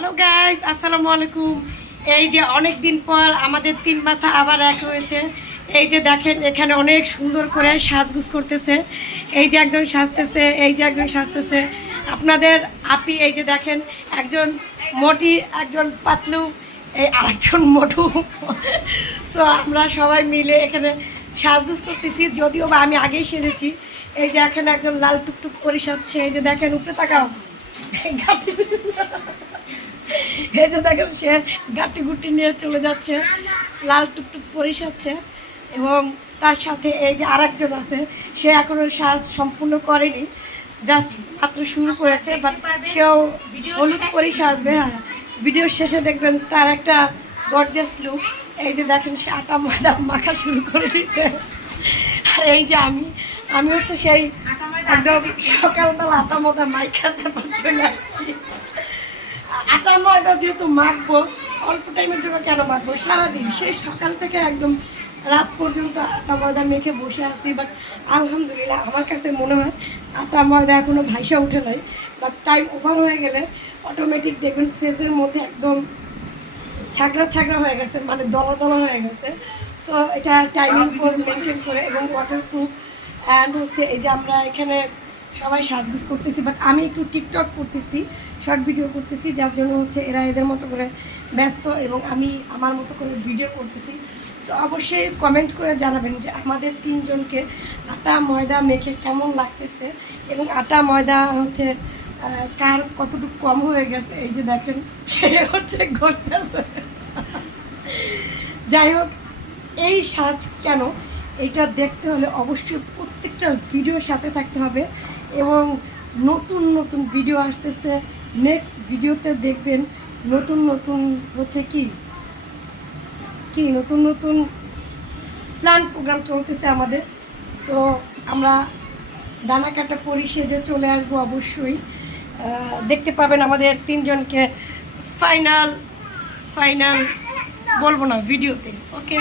Hello guys, আসসালামু আলাইকুম। এই যে অনেক দিন পর আমাদের তিন মাথা আবার এক হয়েছে। এই যে দেখেন এখানে অনেক সুন্দর করে সাজগুজ করতেছে। এই যে একজন সাজতেছে, এই যে একজন সাজতেছে আপনাদের আপি। এই যে দেখেন একজন মোটি, একজন পাতলু, এই আরেকজন মোটু। সো আমরা সবাই মিলে এখানে সাজগুজ করতেছি, যদিও বা আমি আগেই সেজেছি। এই যে এখানে একজন লাল টুকটুক করে সাজছে। এই যে দেখেন উপরে তাকাও, এই যে দেখেন সে গাটি গুটি নিয়ে চলে যাচ্ছে, লাল টুকটুক পরিসাচ্ছে। এবং তার সাথে এই যে আরেকজন আছে, সে এখনো সাজ সম্পূর্ণ করেনি, জাস্ট মাত্র শুরু করেছে। বাট সেও হলুদ পরি সাজবে। হ্যাঁ, ভিডিওর শেষে দেখবেন তার একটা গর্জিয়াস লুক। এই যে দেখেন সে আটা ময়দা মাখা শুরু করে দিয়েছে। আর এই যে আমি হচ্ছে সেই একদম সকালবেলা আটা ময়দা মাইখাতে চলে আসছি। আটা ময়দা যেহেতু মাখবো, অল্প টাইমের জন্য কেন মাখবো, সারাদিন সেই সকাল থেকে একদম রাত পর্যন্ত আটা ময়দা মেখে বসে আছি। বাট আলহামদুলিল্লাহ আমার কাছে মনে হয় আটা ময়দা এখনও ভাইসা উঠে নাই। বাট টাইম ওভার হয়ে গেলে অটোমেটিক দেখবেন ফেসের মধ্যে একদম ছাগড়া ছাগড়া হয়ে গেছে, মানে দলা দলা হয়ে গেছে। সো এটা টাইমের উপর মেনটেন করে এবং ওয়াটারপ্রুফ। অ্যান্ড হচ্ছে এই যে আমরা এখানে সবাই সাজগুজ করতেছি, বাট আমি একটু টিকটক করতেছি, শর্ট ভিডিও করতেছি, যার জন্য হচ্ছে এরা এদের মতো করে ব্যস্ত এবং আমি আমার মতো করে ভিডিও করতেছি। সো অবশ্যই কমেন্ট করে জানাবেন যে আমাদের তিনজনকে আটা ময়দা মেখে কেমন লাগতেছে এবং আটা ময়দা হচ্ছে কার কতটুকু কম হয়ে গেছে। এই যে দেখেন সে হচ্ছে ঘুরতেছে। যাই হোক, এই সাজ কেন, এইটা দেখতে হলে অবশ্যই প্রত্যেকটা ভিডিওর সাথে থাকতে হবে। এবং নতুন নতুন ভিডিও আসতেছে, নেক্সট ভিডিওতে দেখবেন নতুন নতুন হচ্ছে কি নতুন নতুন প্ল্যান প্রোগ্রাম চলতেছে আমাদের। সো আমরা ডানা কাটা পরি সেজে চলে আসবো অবশ্যই। দেখতে পাবেন আমাদের তিনজনকে ফাইনাল বলবো না ভিডিওতে। ওকে।